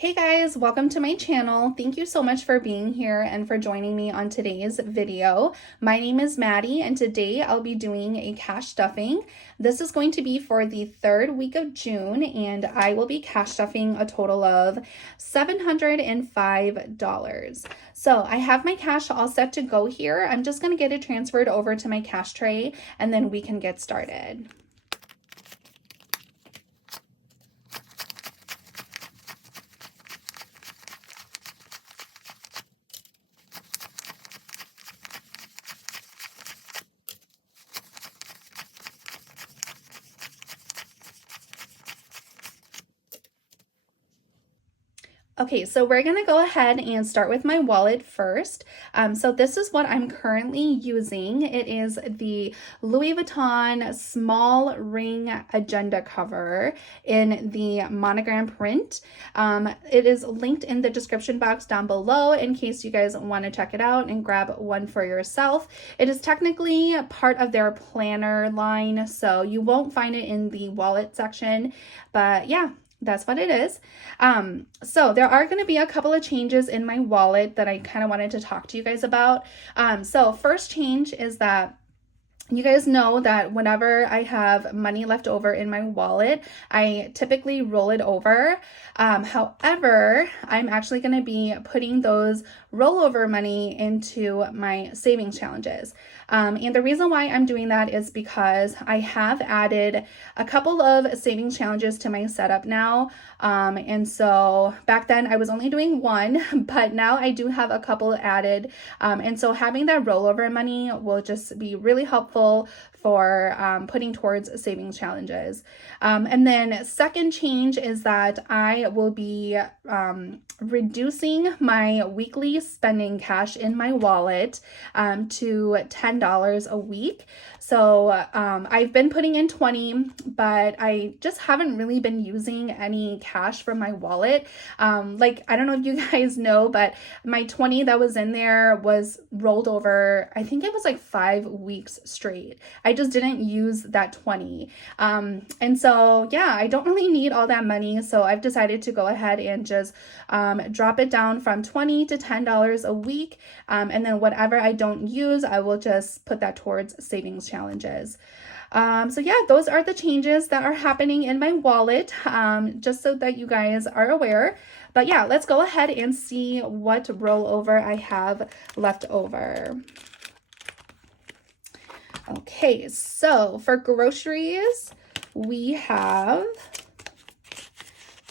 Hey guys, welcome to my channel. Thank you so much for being here and for joining me on today's video. My name is Maddie and today I'll be doing a cash stuffing. This is going to be for the third week of June and I will be cash stuffing a total of $705. So I have my cash all set to go here. I'm just going to get it transferred over to my cash tray and then we can get started. Okay, so we're gonna go ahead and start with my wallet first. So this is what I'm currently using. It is the Louis Vuitton small ring agenda cover in the monogram print. It is linked in the description box down below in case you guys want to check it out and grab one for yourself. It is technically part of their planner line, so you won't find it in the wallet section, but yeah. That's what it is. So there are going to be a couple of changes in my wallet that I kind of wanted to talk to you guys about. So first change is that you guys know that whenever I have money left over in my wallet, I typically roll it over. However, I'm actually going to be putting those rollover money into my savings challenges. And the reason why I'm doing that is because I have added a couple of savings challenges to my setup now. And so back then I was only doing one, but now I do have a couple added. And so having that rollover money will just be really helpful for putting towards savings challenges. And then second change is that I will be reducing my weekly spending cash in my wallet to $10 a week. So I've been putting in 20, but I just haven't really been using any cash from my wallet. Like, I don't know if you guys know, but my 20 that was in there was rolled over, I think it was like 5 weeks straight. I just didn't use that 20. And so, yeah, I don't really need all that money. So I've decided to go ahead and just drop it down from 20 to $10 a week. And then whatever I don't use, I will just put that towards savings challenges. So yeah, those are the changes that are happening in my wallet, just so that you guys are aware. But yeah, let's go ahead and see what rollover I have left over. Okay, so for groceries, we have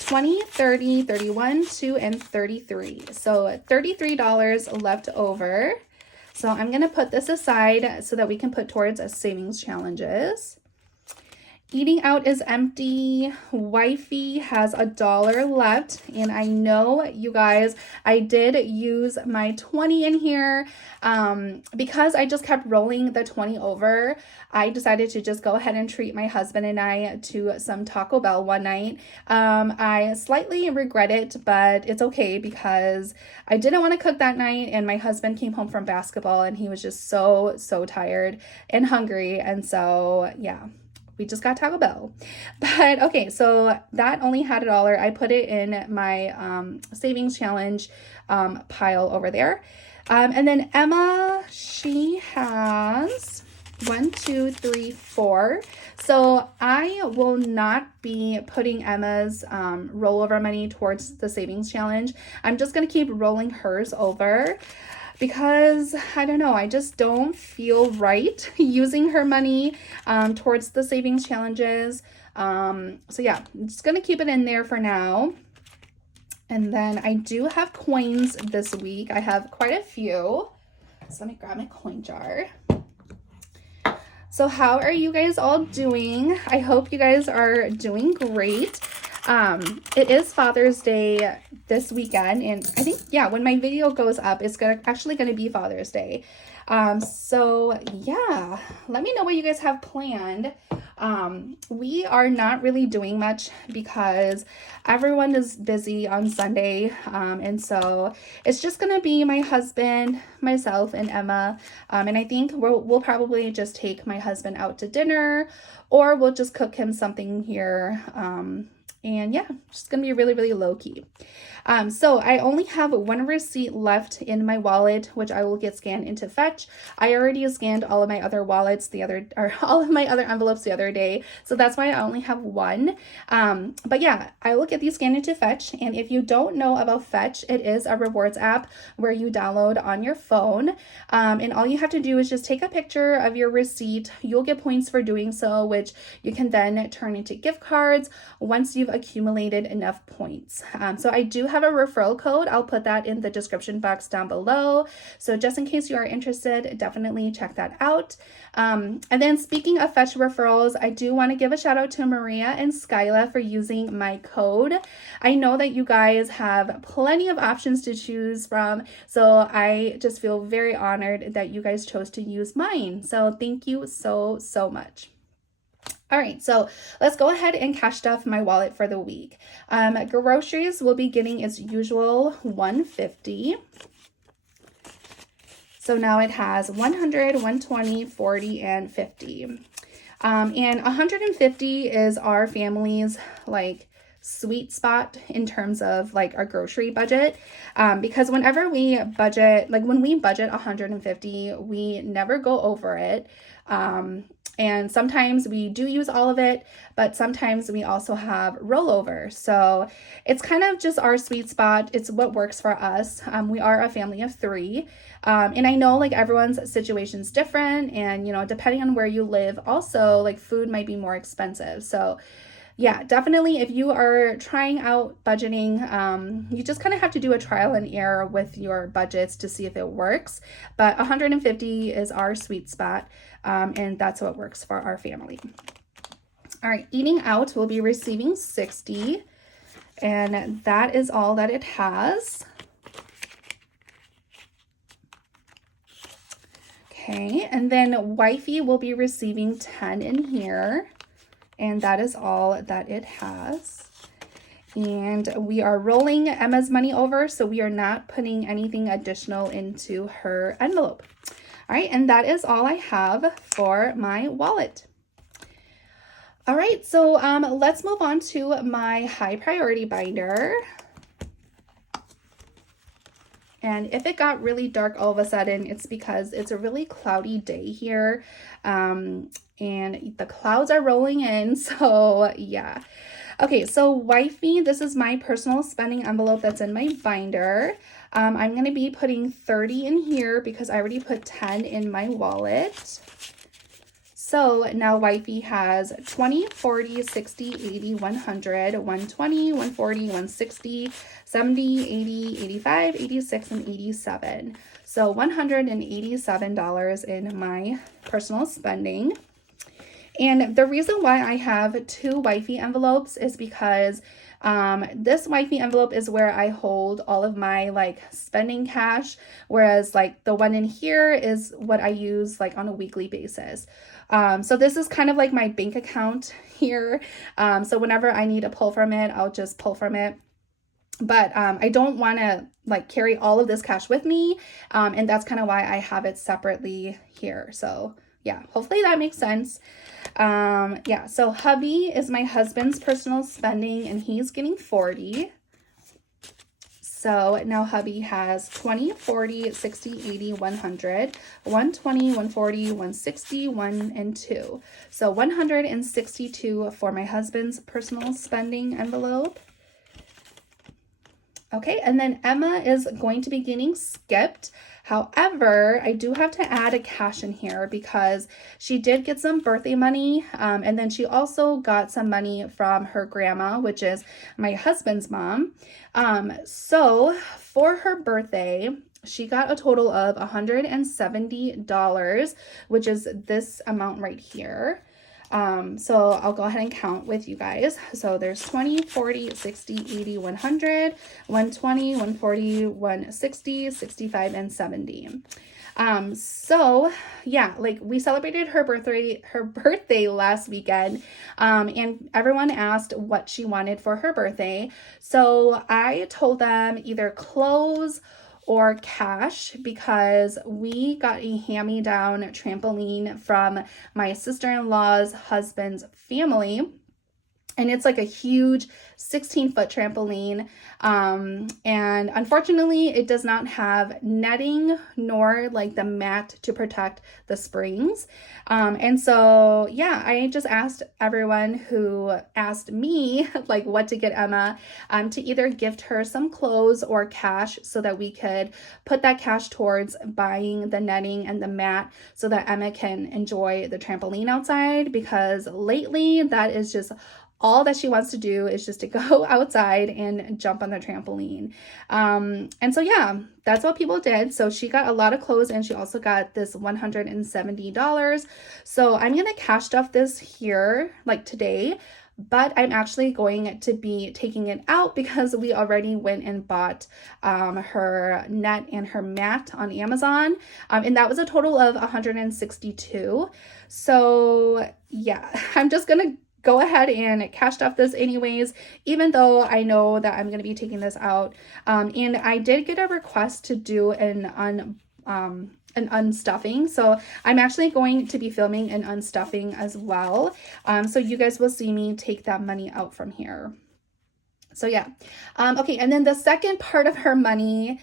20, 30, 31, 2, and 33. So $33 left over. So I'm going to put this aside so that we can put towards a savings challenges. Eating out is empty. Wifey has $1 left. And I know you guys, I did use my 20 in here. Because I just kept rolling the 20 over, I decided to just go ahead and treat my husband and I to some Taco Bell one night. I slightly regret it, but it's okay because I didn't want to cook that night and my husband came home from basketball and he was just so tired and hungry. And so, yeah. We just got Taco Bell. But okay, so that only had $1. I put it in my savings challenge pile over there. And then Emma, she has 1, 2, 3, 4. So I will not be putting Emma's rollover money towards the savings challenge. I'm just going to keep rolling hers over, because I don't know, I just don't feel right using her money towards the savings challenges. So yeah, I'm just gonna keep it in there for now. And then I do have coins this week. I have quite a few. So let me grab my coin jar. So how are you guys all doing? I hope you guys are doing great. It is Father's Day this weekend, and I think, yeah, when my video goes up, it's actually going to be Father's Day. So yeah, let me know what you guys have planned. We are not really doing much because everyone is busy on Sunday. And so it's just going to be my husband, myself, and Emma. And I think we'll probably just take my husband out to dinner, or we'll just cook him something here, And yeah, just gonna be really, really low key. So I only have one receipt left in my wallet, which I will get scanned into Fetch. I already scanned all of my other wallets all of my other envelopes the other day. So that's why I only have one. But yeah, I will get these scanned into Fetch. And if you don't know about Fetch, it is a rewards app where you download on your phone. And all you have to do is just take a picture of your receipt. You'll get points for doing so, which you can then turn into gift cards once you've accumulated enough points. So I do have a referral code. I'll put that in the description box down below. So just in case you are interested, definitely check that out. And then speaking of Fetch referrals, I do want to give a shout out to Maria and Skyla for using my code. I know that you guys have plenty of options to choose from, so I just feel very honored that you guys chose to use mine. So thank you so, so much. All right, so let's go ahead and cash stuff my wallet for the week. Groceries will be getting its usual $150. So now it has $100, $120, $40, and $50. And $150 is our family's like sweet spot in terms of like our grocery budget, because whenever we budget, like when we budget $150, we never go over it. And sometimes we do use all of it, but sometimes we also have rollover. So it's kind of just our sweet spot. It's what works for us. We are a family of three. And I know like everyone's situation's different, and you know, depending on where you live, also like food might be more expensive. So yeah, definitely if you are trying out budgeting, you just kind of have to do a trial and error with your budgets to see if it works. But 150 is our sweet spot, and that's what works for our family. All right, eating out will be receiving 60, and that is all that it has. Okay, and then wifey will be receiving 10 in here. And that is all that it has. And we are rolling Emma's money over, so we are not putting anything additional into her envelope. All right, and that is all I have for my wallet. All right, so let's move on to my high priority binder. And if it got really dark all of a sudden, it's because it's a really cloudy day here. And the clouds are rolling in, so yeah. Okay, so wifey, this is my personal spending envelope that's in my binder. I'm going to be putting 30 in here because I already put 10 in my wallet. So now wifey has 20, 40, 60, 80, 100, 120, 140, 160, 70, 80, 85, 86, and 87. So $187 in my personal spending. And the reason why I have two wifey envelopes is because this wifey envelope is where I hold all of my like spending cash, whereas like the one in here is what I use like on a weekly basis. So this is kind of like my bank account here. So whenever I need to pull from it, I'll just pull from it. But I don't want to like carry all of this cash with me. And that's kind of why I have it separately here. So yeah, hopefully that makes sense. Yeah, so hubby is my husband's personal spending, and he's getting 40. So now hubby has 20, 40, 60, 80, 100, 120, 140, 160, 1, and 2. So 162 for my husband's personal spending envelope. Okay, and then Emma is going to be getting skipped. However, I do have to add a cash in here because she did get some birthday money, and then she also got some money from her grandma, which is my husband's mom. So for her birthday, she got a total of $170, which is this amount right here. So I'll go ahead and count with you guys. So there's 20, 40, 60, 80, 100, 120, 140, 160, 65, and 70. So yeah, like we celebrated her birthday last weekend, and everyone asked what she wanted for her birthday. So I told them either clothes or cash because we got a hand-me-down trampoline from my sister-in-law's husband's family. And it's like a huge 16-foot trampoline. And unfortunately, it does not have netting nor like the mat to protect the springs. And so, yeah, I just asked everyone who asked me like what to get Emma to either gift her some clothes or cash so that we could put that cash towards buying the netting and the mat so that Emma can enjoy the trampoline outside, because lately that is just all that she wants to do is just to go outside and jump on the trampoline. And so, yeah, that's what people did. So she got a lot of clothes, and she also got this $170. So I'm going to cash stuff this here like today, but I'm actually going to be taking it out because we already went and bought her net and her mat on Amazon. And that was a total of $162. So yeah, I'm just going to go ahead and cash stuff this anyways, even though I know that I'm going to be taking this out. And I did get a request to do an unstuffing. So I'm actually going to be filming an unstuffing as well. So you guys will see me take that money out from here. So yeah. Okay. And then the second part of her money.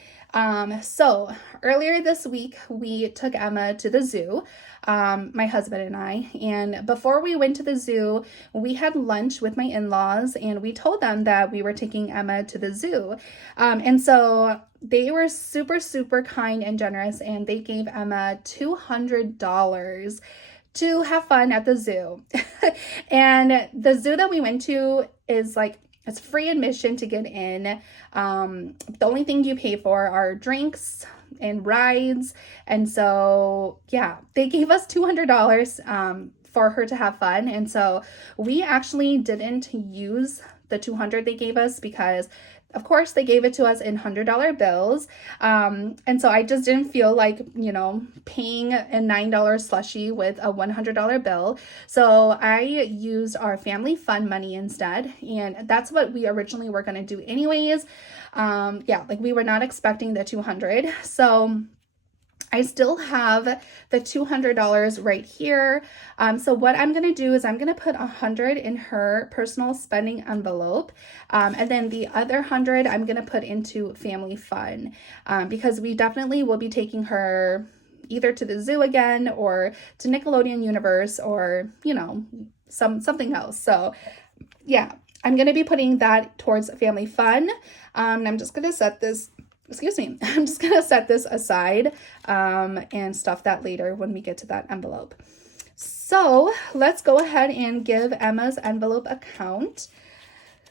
So earlier this week, we took Emma to the zoo, my husband and I, and before we went to the zoo, we had lunch with my in-laws, and we told them that we were taking Emma to the zoo. And so they were super, super kind and generous, and they gave Emma $200 to have fun at the zoo. And the zoo that we went to is like, it's free admission to get in. The only thing you pay for are drinks and rides. And so, yeah, they gave us $200 for her to have fun. And so we actually didn't use the $200 they gave us because, of course, they gave it to us in $100 bills. And so I just didn't feel like, you know, paying a $9 slushie with a $100 bill. So I used our family fund money instead. And that's what we originally were going to do anyways. Yeah, like we were not expecting the $200. So I still have the $200 right here. So what I'm going to do is I'm going to put $100 in her personal spending envelope. And then the other $100 I'm going to put into family fun, because we definitely will be taking her either to the zoo again or to Nickelodeon Universe or, you know, something else. So yeah, I'm going to be putting that towards family fun. And I'm just going to set this I'm just going to set this aside and stuff that later when we get to that envelope. So let's go ahead and give Emma's envelope a count.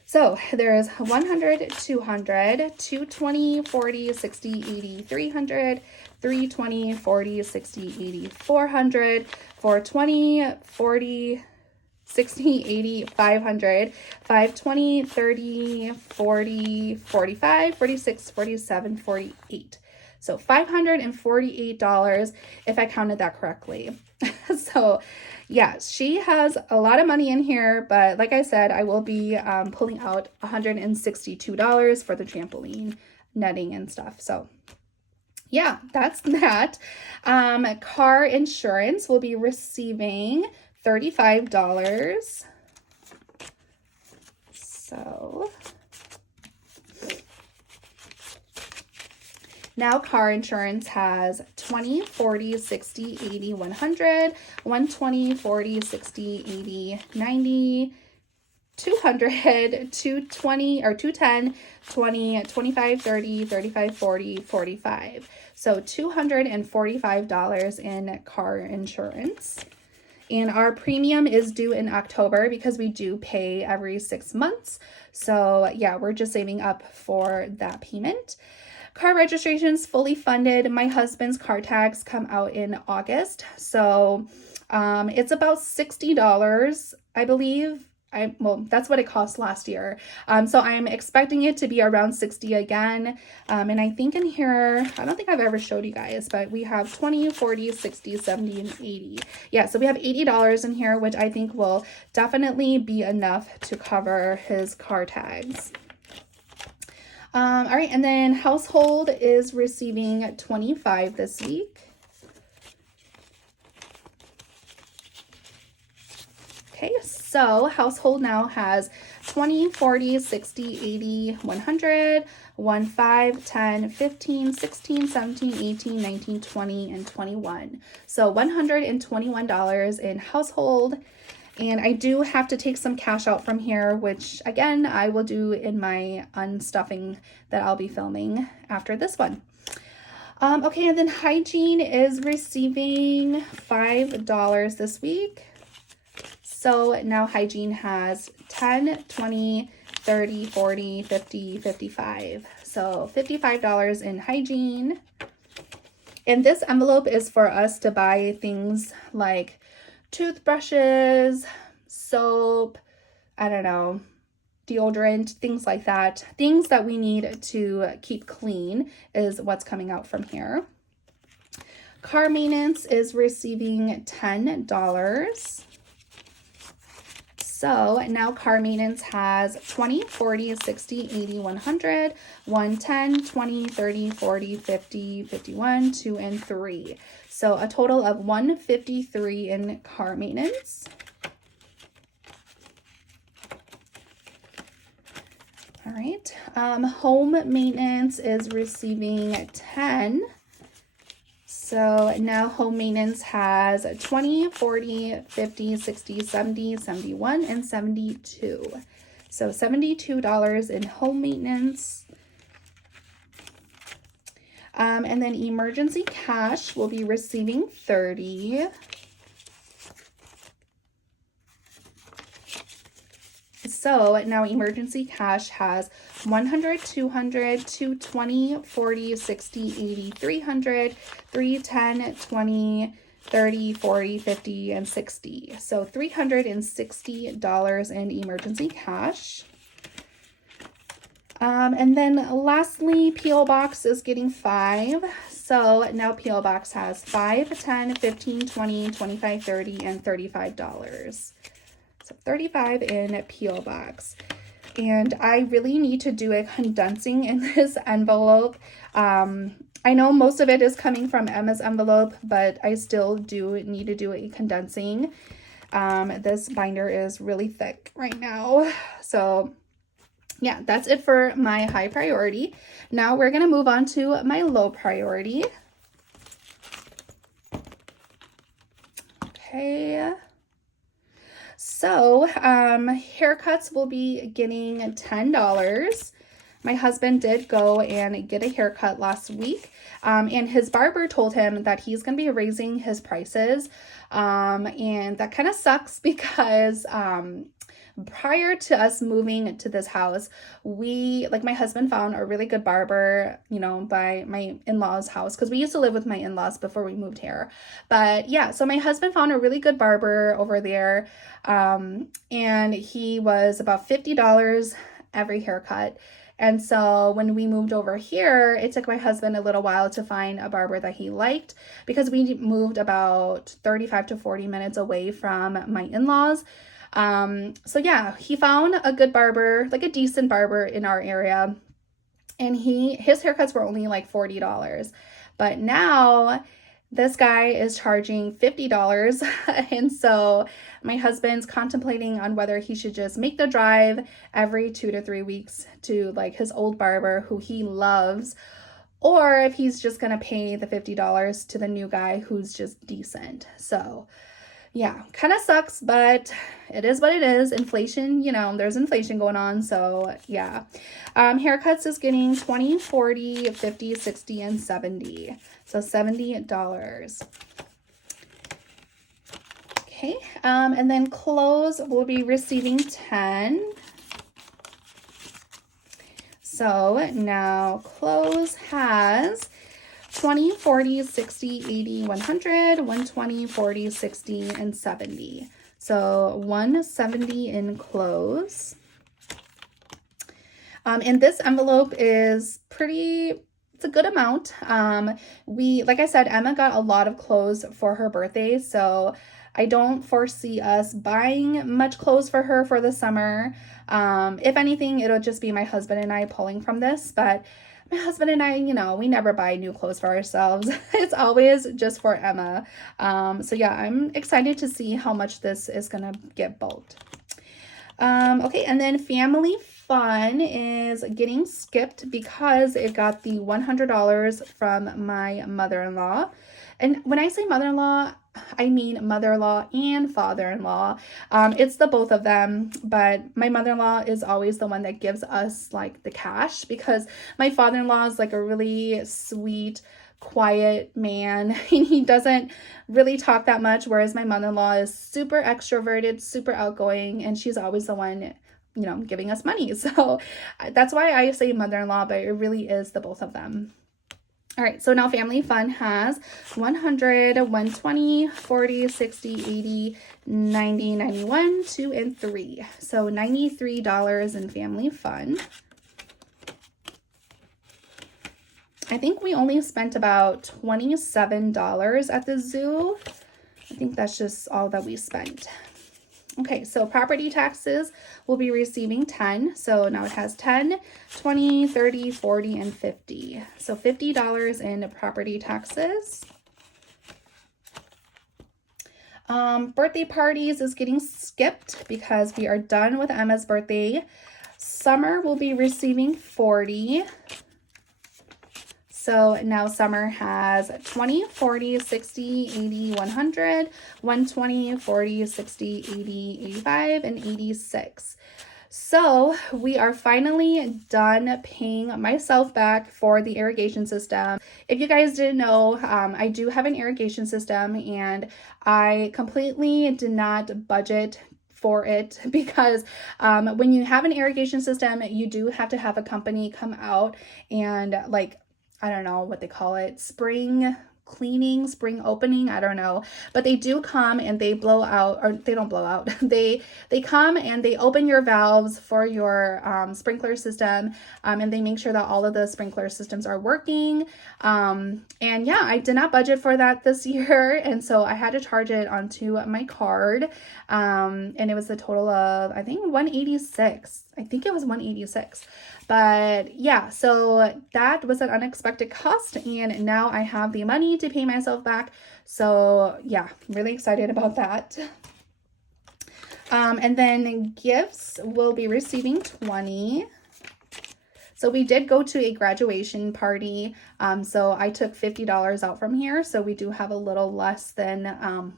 So there's 100, 200, 220, 40, 60, 80, 300, 320, 40, 60, 80, 400, 420, 40, 60, 80, 500, 520, 30, 40, 45, 46, 47, 48. So $548 if I counted that correctly. So yeah, she has a lot of money in here, but like I said, I will be pulling out $162 for the trampoline netting and stuff. So yeah, that's that. Car insurance will be receiving $35. So now car insurance has 20, 40, 60, 80, 100, 120, 40, 60, 80, 90, 200, 220 or 210, 20, 25, 30, 35, 40, 45. So $245 in car insurance. And our premium is due in October because we do pay every 6 months. So yeah, we're just saving up for that payment. Car registration's fully funded. My husband's car tags come out in August. So it's about $60, I believe. Well, that's what it cost last year. So I'm expecting it to be around $60 again. And I think in here, I don't think I've ever showed you guys, but we have 20, 40, 60, 70, and 80. Yeah, so we have $80 in here, which I think will definitely be enough to cover his car tags. All right, and then household is receiving $25 this week. Okay, so household now has 20, 40, 60, 80, 100, 1, 5, 10, 15, 16, 17, 18, 19, 20, and 21. So $121 in household. And I do have to take some cash out from here, which again, I will do in my unstuffing that I'll be filming after this one. Okay, and then hygiene is receiving $5 this week. So now hygiene has 10, 20, 30, 40, 50, 55. So $55 in hygiene. And this envelope is for us to buy things like toothbrushes, soap, I don't know, deodorant, things like that. Things that we need to keep clean is what's coming out from here. Car maintenance is receiving $10. So now car maintenance has 20, 40, 60, 80, 100, 110, 20, 30, 40, 50, 51, 2, and 3. So a total of $153 in car maintenance. All right. Home maintenance is receiving 10. So now home maintenance has 20, 40, 50, 60, 70, 71, and 72. So $72 in home maintenance. And then emergency cash will be receiving 30. So now emergency cash has 100, 200, 220, 40, 60, 80, 300, 310, 20, 30, 40, 50, and 60. So $360 in emergency cash. And then lastly, P.O. Box is getting 5. So now P.O. Box has 5, 10, 15, 20, 25, 30, and $35. So 35 in P.O. Box. And I really need to do a condensing in this envelope. I know most of it is coming from Emma's envelope, but I still do need to do a condensing. This binder is really thick right now. So yeah, that's it for my high priority. Now we're going to move on to my low priority. Okay. So, haircuts will be getting $10. My husband did go and get a haircut last week, and his barber told him that he's going to be raising his prices, and that kind of sucks because, prior to us moving to this house, my husband found a really good barber, by my in-laws' house, because we used to live with my in-laws before we moved here. But yeah, so my husband found a really good barber over there, and he was about $50 every haircut. And so when we moved over here, it took my husband a little while to find a barber that he liked, because we moved about 35 to 40 minutes away from my in-laws. So yeah, he found a good barber, like a decent barber in our area, and his haircuts were only like $40. But now this guy is charging $50. And so my husband's contemplating on whether he should just make the drive every 2 to 3 weeks to like his old barber who he loves, or if he's just going to pay the $50 to the new guy who's just decent. So yeah, kind of sucks, but it is what it is. Inflation, there's inflation going on. So yeah, haircuts is getting 20, 40, 50, 60, and 70. So $70. Okay, and then clothes will be receiving 10. So now clothes has 20, 40, 60, 80, 100, 120, 40, 60, and 70. So 170 in clothes. And this envelope is it's a good amount. Like I said, Emma got a lot of clothes for her birthday, so I don't foresee us buying much clothes for her for the summer. If anything, it'll just be my husband and I pulling from this, but my husband and I, you know, we never buy new clothes for ourselves. It's always just for Emma. So yeah, I'm excited to see how much this is gonna get bulked. Okay, and then family fun is getting skipped because it got the $100 from my mother-in-law. And when I say mother-in-law, I mean mother-in-law and father-in-law. It's the both of them, but my mother-in-law is always the one that gives us like the cash, because my father-in-law is like a really sweet, quiet man and he doesn't really talk that much, whereas my mother-in-law is super extroverted, super outgoing, and she's always the one, you know, giving us money. So that's why I say mother-in-law, but it really is the both of them. All right, so now family fun has 100, 120, 40, 60, 80, 90, 91, 2, and 3. So $93 in family fun. I think we only spent about $27 at the zoo. I think that's just all that we spent. Okay, so property taxes will be receiving 10. So now it has 10, 20, 30, 40, and 50. So $50 in property taxes. Birthday parties is getting skipped because we are done with Emma's birthday. Summer will be receiving 40. So now Summer has 20, 40, 60, 80, 100, 120, 40, 60, 80, 85, and 86. So we are finally done paying myself back for the irrigation system. If you guys didn't know, I do have an irrigation system and I completely did not budget for it because when you have an irrigation system, you do have to have a company come out and like, I don't know what they call it, spring cleaning, spring opening, I don't know, but they do come and they blow out, or they don't blow out, they come and they open your valves for your sprinkler system, and they make sure that all of the sprinkler systems are working. And yeah, I did not budget for that this year, and so I had to charge it onto my card, and it was a total of, I think, $186. I think it was $186. But yeah, so that was an unexpected cost, and now I have the money to pay myself back. So yeah, really excited about that. And then gifts will be receiving 20. So we did go to a graduation party. So I took $50 out from here. So we do have a little less than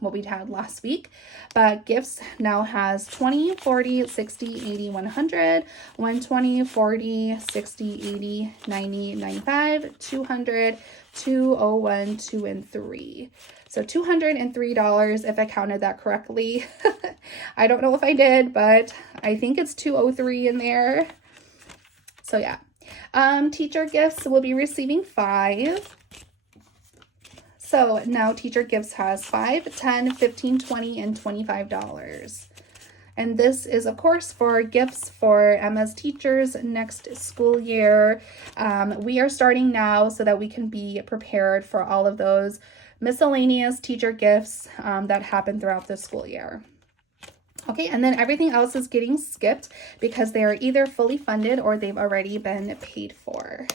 what we had last week. But gifts now has 20, 40, 60, 80, 100, 120, 40, 60, 80, 90, 95, 200, 201, 2, and 3. So $203 if I counted that correctly. I don't know if I did, but I think it's 203 in there. So yeah. Teacher gifts will be receiving 5. So now teacher gifts has 5, 10, 15, 20, and $25. And this is, of course, for gifts for Emma's teachers next school year. We are starting now so that we can be prepared for all of those miscellaneous teacher gifts that happen throughout the school year. Okay, and then everything else is getting skipped because they are either fully funded or they've already been paid for.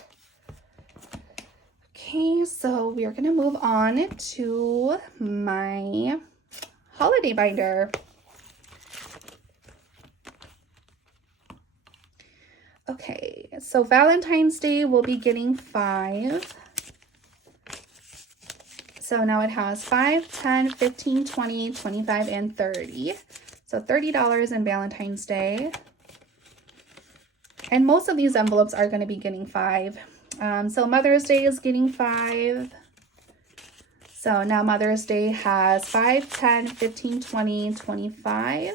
Okay, so we are going to move on to my holiday binder. Okay, so Valentine's Day will be getting 5. So now it has 5, 10, 15, 20, 25, and 30. So $30 in Valentine's Day. And most of these envelopes are going to be getting 5. So Mother's Day is getting 5. So now Mother's Day has 5, 10, 15, 20, 25.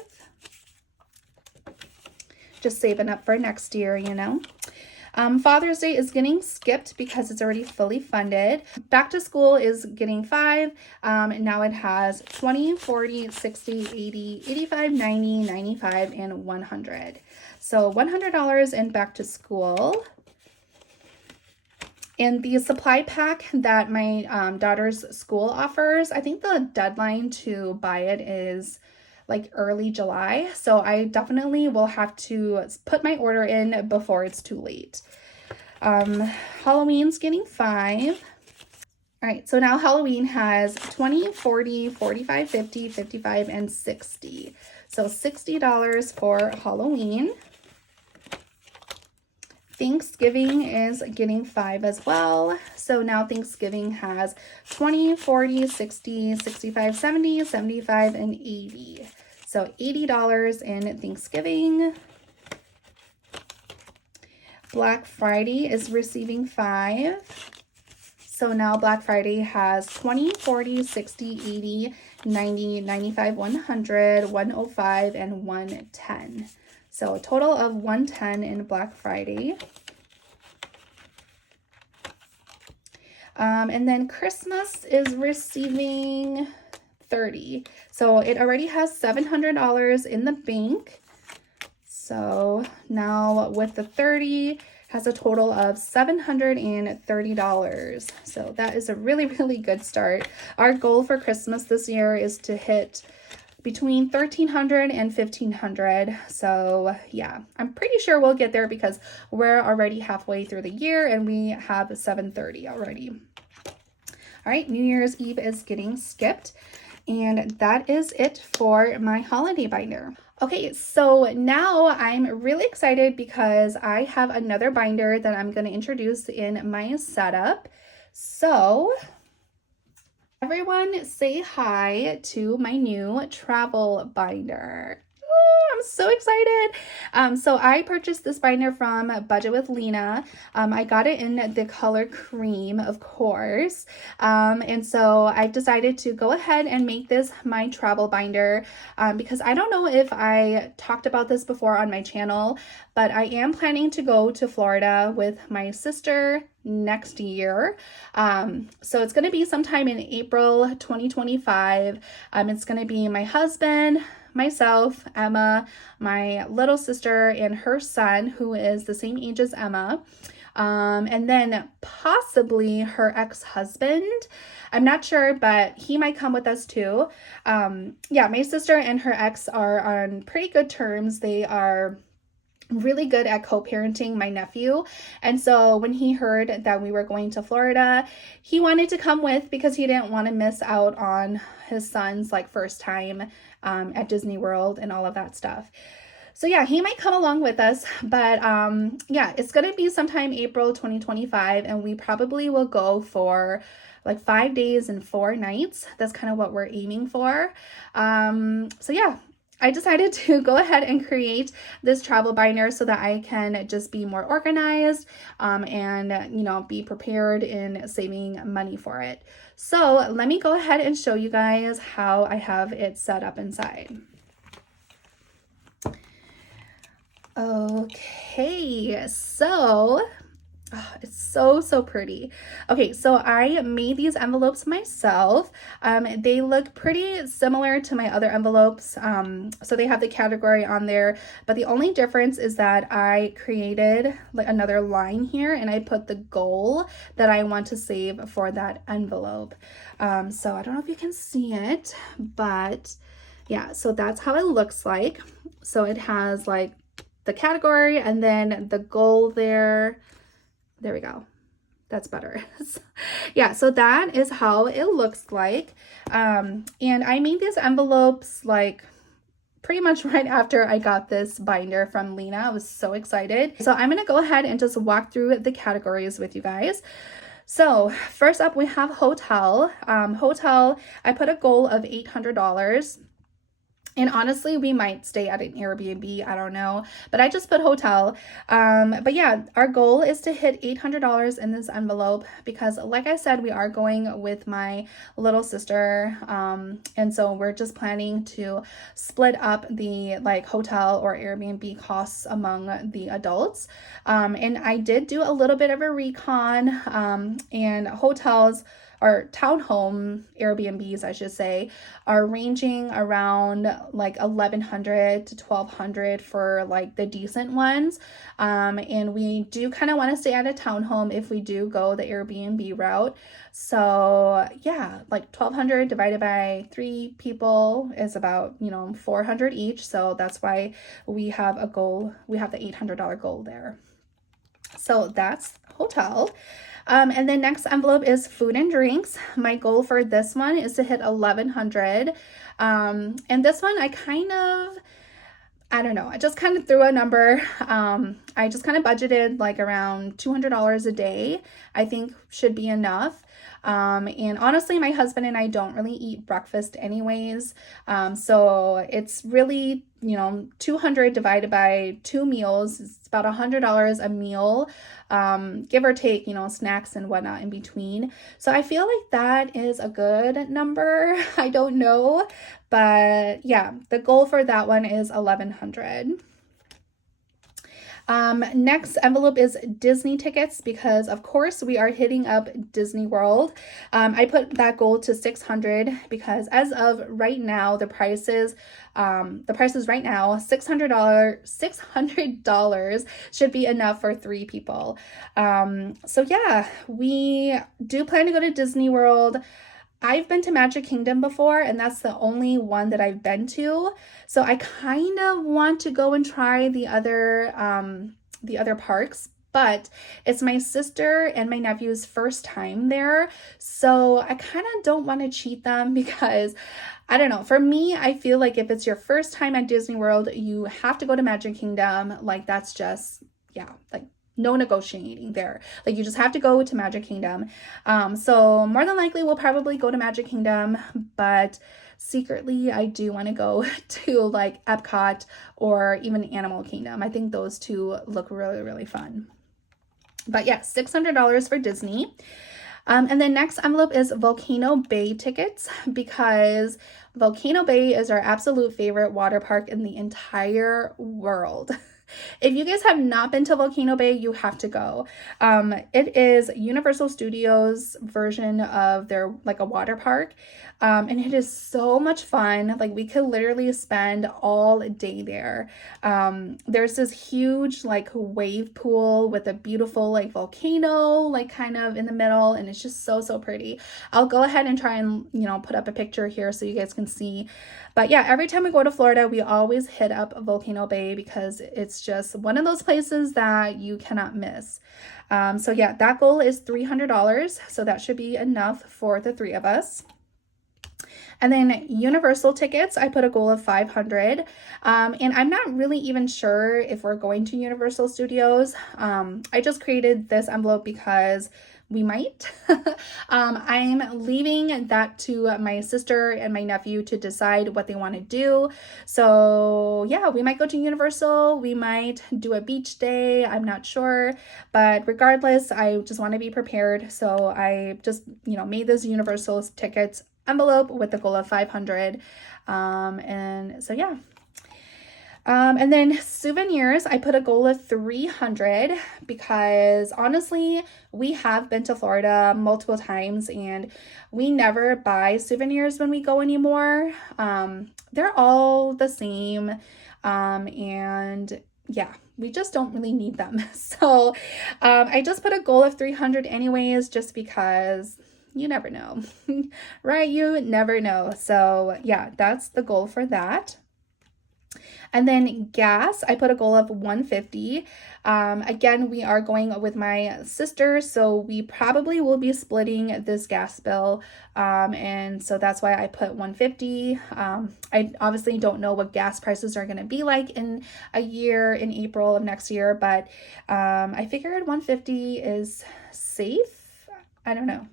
Just saving up for next year, you know. Father's Day is getting skipped because it's already fully funded. Back to school is getting 5. And now it has 20, 40, 60, 80, 85, 90, 95, and 100. So $100 in back to school. And the supply pack that my daughter's school offers, I think the deadline to buy it is like early July. So I definitely will have to put my order in before it's too late. Halloween's getting 5. All right, so now Halloween has 20, 40, 45, 50, 55, and 60. So $60 for Halloween. Thanksgiving is getting 5 as well. So now Thanksgiving has 20, 40, 60, 65, 70, 75, and 80. So $80 in Thanksgiving. Black Friday is receiving 5. So now Black Friday has 20, 40, 60, 80, 90, 95, 100, 105, and 110. So a total of 110 in Black Friday. And then Christmas is receiving 30. So it already has $700 in the bank. So now with the 30, has a total of $730. So that is a really, really good start. Our goal for Christmas this year is to hit between $1,300 and $1,500. So yeah, I'm pretty sure we'll get there because we're already halfway through the year and we have $730 already. All right, New Year's Eve is getting skipped. And that is it for my holiday binder. Okay, so now I'm really excited because I have another binder that I'm going to introduce in my setup. So everyone say hi to my new travel binder. I'm so excited. So I purchased this binder from Budget with Lena. I got it in the color cream, of course. And so I decided to go ahead and make this my travel binder because I don't know if I talked about this before on my channel, but I am planning to go to Florida with my sister next year. So it's going to be sometime in April 2025. It's going to be my husband, myself, Emma, my little sister, and her son, who is the same age as Emma, and then possibly her ex-husband. I'm not sure, but he might come with us too. Yeah, my sister and her ex are on pretty good terms. They are really good at co-parenting my nephew, and so when he heard that we were going to Florida, he wanted to come with because he didn't want to miss out on his son's like first time at Disney World and all of that stuff. So yeah, he might come along with us, but yeah, it's gonna be sometime April 2025, and we probably will go for like 5 days and 4 nights. That's kind of what we're aiming for. So yeah, I decided to go ahead and create this travel binder so that I can just be more organized and, you know, be prepared in saving money for it. So let me go ahead and show you guys how I have it set up inside. Okay, so it's so pretty. Okay, so I made these envelopes myself. They look pretty similar to my other envelopes. So they have the category on there, but the only difference is that I created like another line here and I put the goal that I want to save for that envelope. So I don't know if you can see it, but yeah, so that's how it looks like. So it has like the category and then the goal there. There we go. That's better. Yeah, so that is how it looks like. And I made these envelopes like pretty much right after I got this binder from Lena. I was so excited. So I'm going to go ahead and just walk through the categories with you guys. So first up, we have hotel. Hotel, I put a goal of $800. And honestly, we might stay at an Airbnb, I don't know, but I just put hotel. But yeah, our goal is to hit $800 in this envelope because like I said, we are going with my little sister. And so we're just planning to split up the like hotel or Airbnb costs among the adults. And I did do a little bit of a recon, and hotels or townhome Airbnbs, I should say, are ranging around like $1,100 to $1,200 for like the decent ones. And we do kind of want to stay at a townhome if we do go the Airbnb route. So yeah, like $1,200 divided by 3 people is about, you know, $400 each. So that's why we have a goal. We have the $800 goal there. So that's hotel. And then next envelope is food and drinks. My goal for this one is to hit 1,100. And this one I don't know. I just kind of threw a number. I just kind of budgeted like around $200 a day. I think should be enough. And honestly, my husband and I don't really eat breakfast anyways. So it's really, 200 divided by 2 meals. It's about $100 a meal, give or take, snacks and whatnot in between. So I feel like that is a good number. I don't know, but yeah, the goal for that one is 1,100. Next envelope is Disney tickets because of course we are hitting up Disney World. I put that goal to 600 because as of right now, the prices right now, $600 should be enough for 3 people. So yeah, we do plan to go to Disney World. I've been to Magic Kingdom before, and that's the only one that I've been to. So I kind of want to go and try the other parks, but it's my sister and my nephew's first time there. So I kind of don't want to cheat them because I don't know. For me, I feel like if it's your first time at Disney World, you have to go to Magic Kingdom. Like that's just, yeah, like no negotiating there. Like you just have to go to Magic Kingdom. So more than likely we'll probably go to Magic Kingdom, but secretly I do want to go to like Epcot or even Animal Kingdom. I think those two look really, really fun. But yeah, $600 for Disney. And then next envelope is Volcano Bay tickets because Volcano Bay is our absolute favorite water park in the entire world. If you guys have not been to Volcano Bay, you have to go. It is Universal Studios version of their like a water park. And it is so much fun. Like we could literally spend all day there. There's this huge like wave pool with a beautiful like volcano like kind of in the middle, and it's just so, so pretty. I'll go ahead and try and, put up a picture here so you guys can see. But yeah, every time we go to Florida, we always hit up Volcano Bay because it's just one of those places that you cannot miss. So yeah, that goal is $300. So that should be enough for the 3 of us. And then Universal tickets, I put a goal of 500. And I'm not really even sure if we're going to Universal Studios. I just created this envelope because we might. I'm leaving that to my sister and my nephew to decide what they want to do. So yeah, we might go to Universal. We might do a beach day. I'm not sure. But regardless, I just want to be prepared. So I just, made this Universal tickets envelope with the goal of 500. And so yeah. And then souvenirs, I put a goal of 300 because honestly, we have been to Florida multiple times and we never buy souvenirs when we go anymore. They're all the same. And yeah, we just don't really need them. So I just put a goal of 300 anyways, just because you never know, right? You never know. So yeah, that's the goal for that. And then gas, I put a goal of 150. Again, we are going with my sister, so we probably will be splitting this gas bill. And so that's why I put 150. I obviously don't know what gas prices are going to be like in a year, in April of next year, but I figured 150 is safe. I don't know.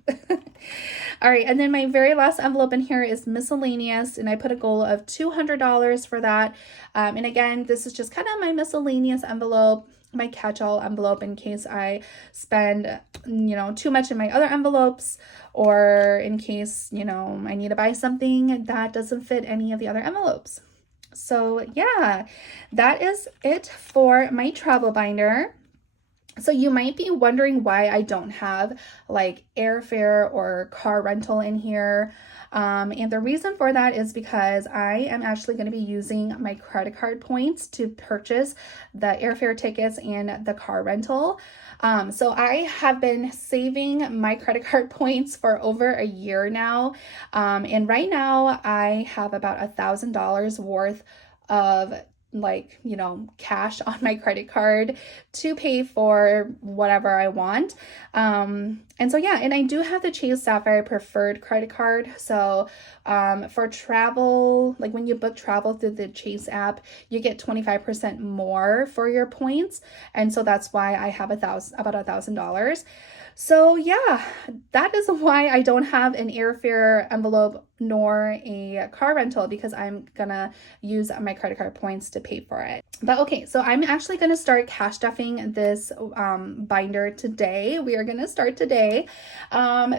All right, and then my very last envelope in here is miscellaneous, and I put a goal of $200 for that. And again, this is just kind of my miscellaneous envelope, my catch-all envelope in case I spend, too much in my other envelopes, or in case, I need to buy something that doesn't fit any of the other envelopes. So yeah, that is it for my travel binder. So you might be wondering why I don't have like airfare or car rental in here. And the reason for that is because I am actually going to be using my credit card points to purchase the airfare tickets and the car rental. So I have been saving my credit card points for over a year now. And right now I have about $1,000 worth of like, you know, cash on my credit card to pay for whatever I want. And so yeah, and I do have the Chase Sapphire Preferred credit card. So for travel, like when you book travel through the Chase app, you get 25% more for your points. And so that's why I have about $1,000. So yeah, that is why I don't have an airfare envelope nor a car rental, because I'm gonna use my credit card points to pay for it. But okay, so I'm actually gonna start cash stuffing this binder today. We are gonna start today.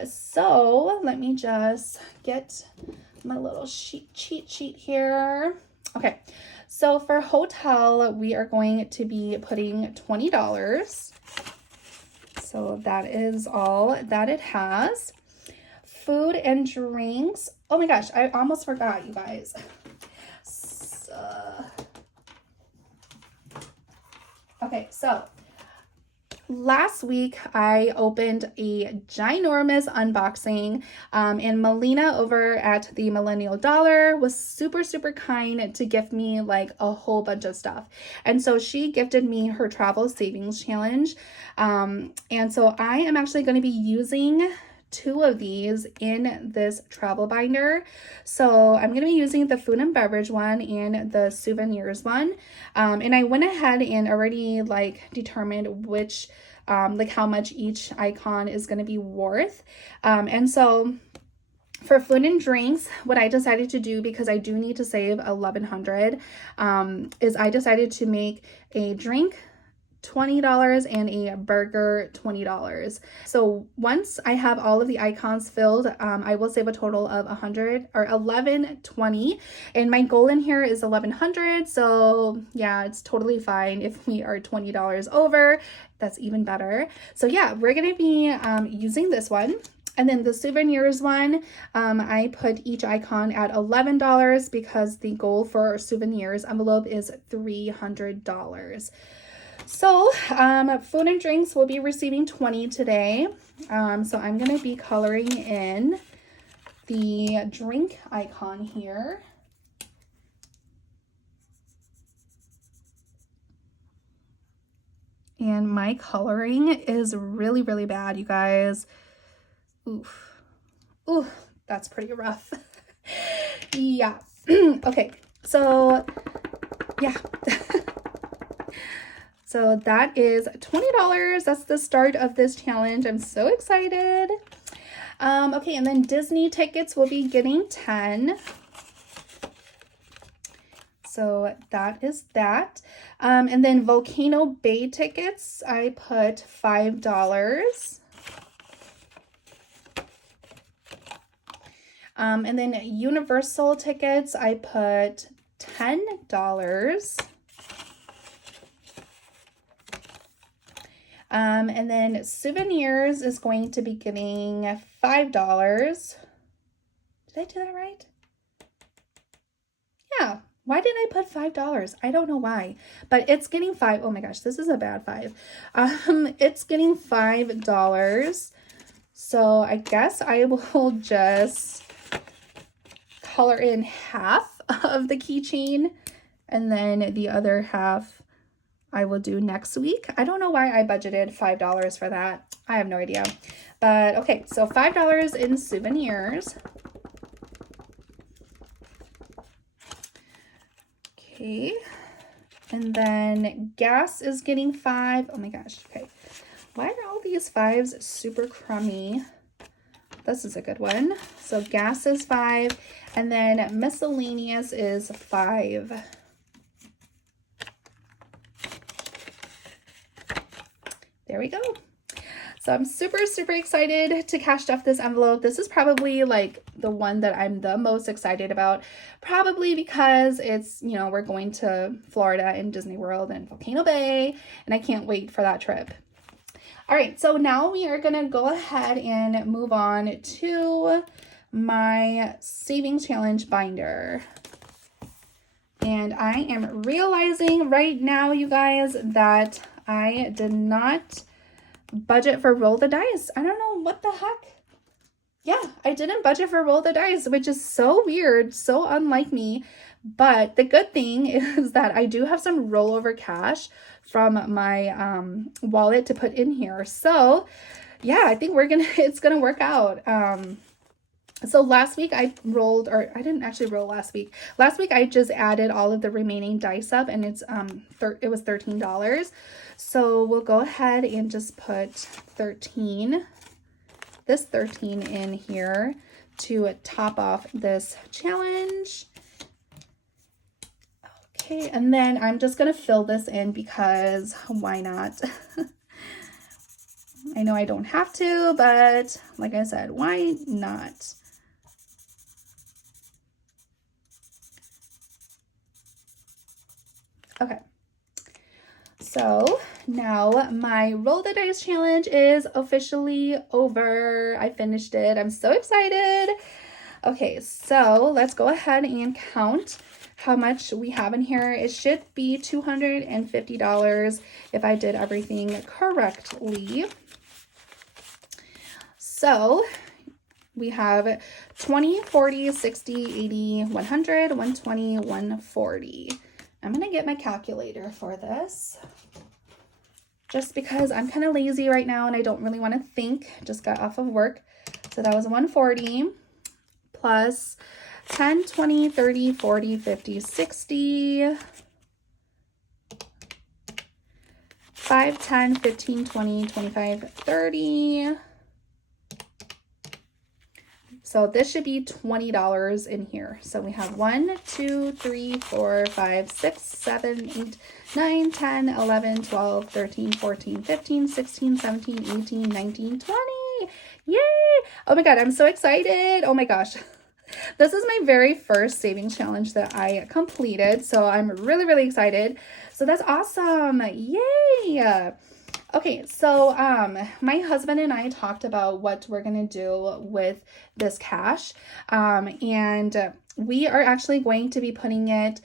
So let me just get my little cheat sheet here. Okay, so for hotel, we are going to be putting $20. So that is all that it has. Food and drinks. Oh my gosh, I almost forgot, you guys. Okay, so last week I opened a ginormous unboxing, and Melina over at the Millennial Dollar was super kind to gift me like a whole bunch of stuff. And so she gifted me her travel savings challenge. And so I am actually going to be using 2 of these in this travel binder. So I'm going to be using the food and beverage one and the souvenirs one. And I went ahead and already like determined which, like how much each icon is going to be worth. And so for food and drinks, what I decided to do, because I do need to save $1,100, is I decided to make a drink $20 and a burger $20. So once I have all of the icons filled, I will save a total of $1,120, and my goal in here is $1,100. So yeah, it's totally fine if we are $20 over. That's even better. So yeah, we're gonna be using this one. And then the souvenirs one, I put each icon at $11 because the goal for our souvenirs envelope is $300. So food and drinks will be receiving 20 today. So I'm going to be coloring in the drink icon here. And my coloring is really bad, you guys. Oof. Ooh, that's pretty rough. Yeah. Okay. So yeah. So that is $20. That's the start of this challenge. I'm so excited. Okay, and then Disney tickets will be getting 10. So that is that. And then Volcano Bay tickets, I put $5. And then Universal tickets, I put $10. And then souvenirs is going to be getting $5. Did I do that right? Yeah. Why did I put $5? I don't know why, but it's getting $5. Oh my gosh, this is a bad 5. It's getting $5. So I guess I will just color in half of the keychain, and then the other half I will do next week. I don't know why I budgeted $5 for that. I have no idea. But okay, so $5 in souvenirs. Okay. And then gas is getting 5. Oh my gosh. Okay. Why are all these 5s super crummy? This is a good one. So gas is 5. And then miscellaneous is 5. There we go. So I'm super excited to cash stuff this envelope. This is probably like the one that I'm the most excited about, probably because it's, you know, we're going to Florida and Disney World and Volcano Bay, and I can't wait for that trip. All right, so now we are gonna go ahead and move on to my savings challenge binder. And I am realizing right now, you guys, that I did not budget for roll the dice. I don't know what the heck. Yeah, I didn't budget for roll the dice, which is so weird, so unlike me. But the good thing is that I do have some rollover cash from my wallet to put in here. So yeah, I think it's gonna work out. So last week I rolled, or I didn't actually roll last week. Last week I just added all of the remaining dice up, and it was $13. So we'll go ahead and just put this 13 in here to top off this challenge. Okay, and then I'm just gonna fill this in because why not? I know I don't have to, but like I said, why not? Okay, so now my roll the dice challenge is officially over. I finished it. I'm so excited. Okay, so let's go ahead and count how much we have in here. It should be $250 if I did everything correctly. So we have 20, 40, 60, 80, 100, 120, 140. I'm gonna get my calculator for this just because I'm kind of lazy right now and I don't really want to think. Just got off of work. So that was 140 plus 10, 20, 30, 40, 50, 60, 5, 10, 15, 20, 25, 30. So this should be $20 in here. So we have 1, 2, 3, 4, 5, 6, 7, 8, 9, 10, 11, 12, 13, 14, 15, 16, 17, 18, 19, 20. Yay! Oh my God, I'm so excited. Oh my gosh. This is my very first savings challenge that I completed. So I'm really, really excited. So that's awesome. Yay! Okay, so my husband and I talked about what we're gonna do with this cash, and we are actually going to be putting it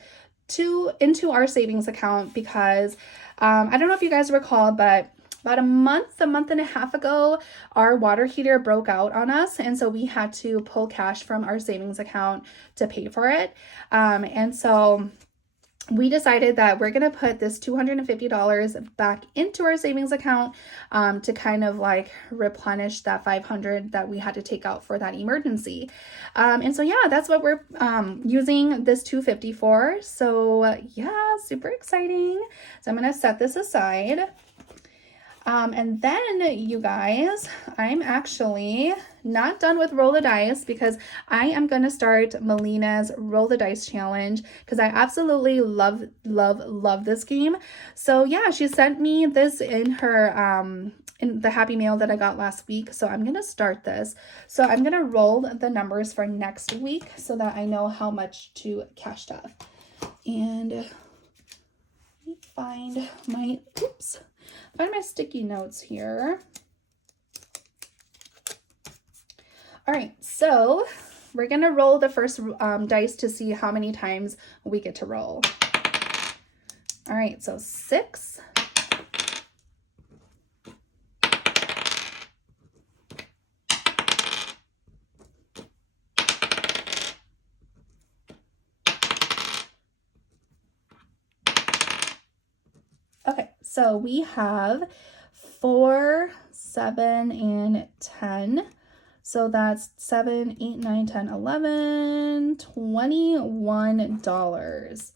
into our savings account because I don't know if you guys recall, but about a month and a half ago, our water heater broke out on us, and so we had to pull cash from our savings account to pay for it, and so we decided that we're going to put this $250 back into our savings account to kind of like replenish that $500 that we had to take out for that emergency. And so, yeah, that's what we're using this $250 for. So, yeah, super exciting. So I'm going to set this aside. And then, you guys, I'm actually not done with Roll the Dice because I am going to start Melina's Roll the Dice challenge because I absolutely love this game. So, yeah, she sent me this in her in the Happy Mail that I got last week. So I'm going to start this. So I'm going to roll the numbers for next week so that I know how much to cash stuff. And let me find my sticky notes here. All right, so we're gonna roll the first dice to see how many times we get to roll. All right, so 6. Okay, so we have 4, 7, and 10. So that's 7, 8, 9, 10, 11, $21.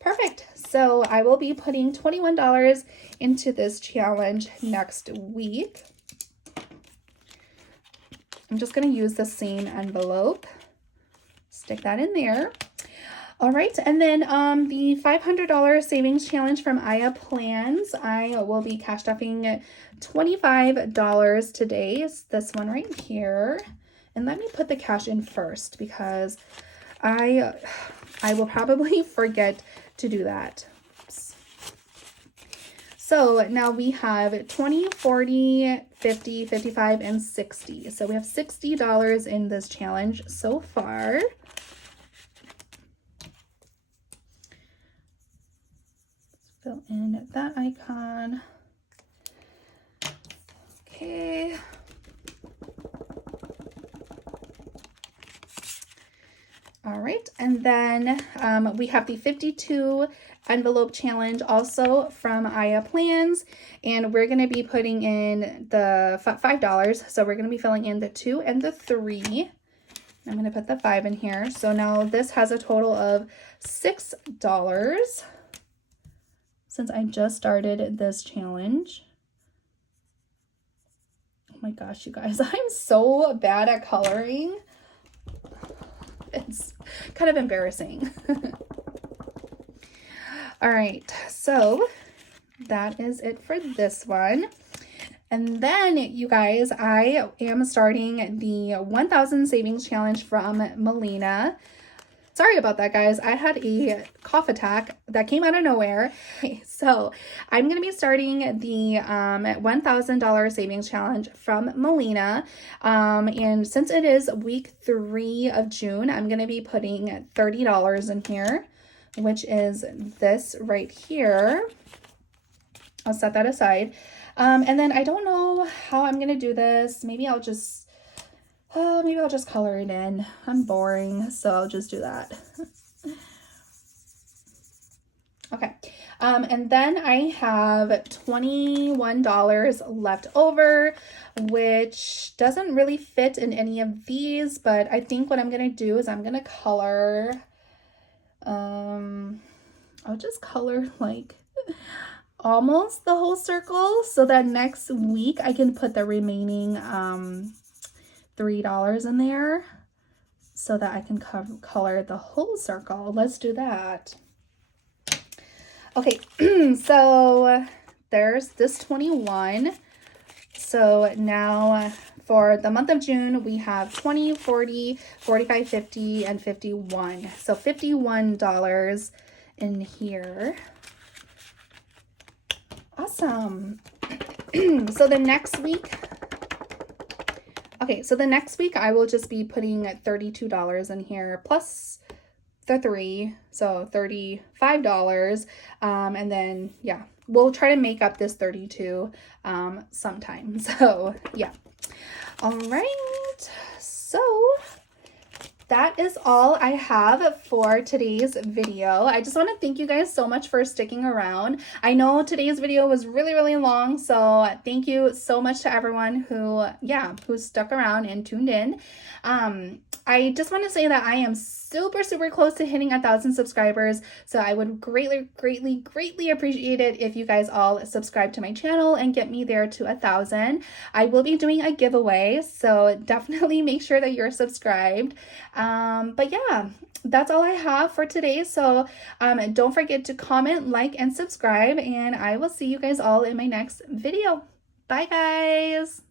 Perfect. So I will be putting $21 into this challenge next week. I'm just going to use the same envelope. Stick that in there. All right, and then the $500 savings challenge from Aya Plans, I will be cash stuffing $25 today. It's this one right here. And let me put the cash in first because I will probably forget to do that. Oops. So now we have 20, 40, 50, 55, and 60. So we have $60 in this challenge so far. Fill in that icon. Okay. All right, and then we have the 52 envelope challenge also from Aya Plans, and we're going to be putting in the $5. So we're going to be filling in the 2 and the 3. I'm going to put the 5 in here. So now this has a total of $6 since I just started this challenge. Oh my gosh, you guys, I'm so bad at coloring. It's kind of embarrassing. All right, so that is it for this one. And then, you guys, I am starting the 1000 savings challenge from Melina. Sorry about that, guys. I had a cough attack that came out of nowhere. Okay, so I'm going to be starting the $1,000 savings challenge from Melina. And since it is week 3 of June, I'm going to be putting $30 in here, which is this right here. I'll set that aside. And then I don't know how I'm going to do this. Maybe I'll just color it in. I'm boring, so I'll just do that. Okay. And then I have $21 left over, which doesn't really fit in any of these, but I think what I'm going to do is I'm going to color, I'll just color like almost the whole circle so that next week I can put the remaining $3 in there so that I can color the whole circle. Let's do that. Okay, so there's this 21. So now for the month of June, we have 20, 40, 45, 50, and 51. So $51 in here. Awesome. So the next week, okay, so the next week I will just be putting $32 in here plus the 3, so $35. And then, yeah, we'll try to make up this 32 sometime. So, yeah. All right. So that is all I have for today's video. I just want to thank you guys so much for sticking around. I know today's video was really, really long, so thank you so much to everyone who stuck around and tuned in. I just want to say that I am super, super close to hitting 1,000 subscribers, so I would greatly, greatly, greatly appreciate it if you guys all subscribe to my channel and get me there to 1,000. I will be doing a giveaway, so definitely make sure that you're subscribed. But yeah, that's all I have for today. So don't forget to comment, like, and subscribe, and I will see you guys all in my next video. Bye, guys.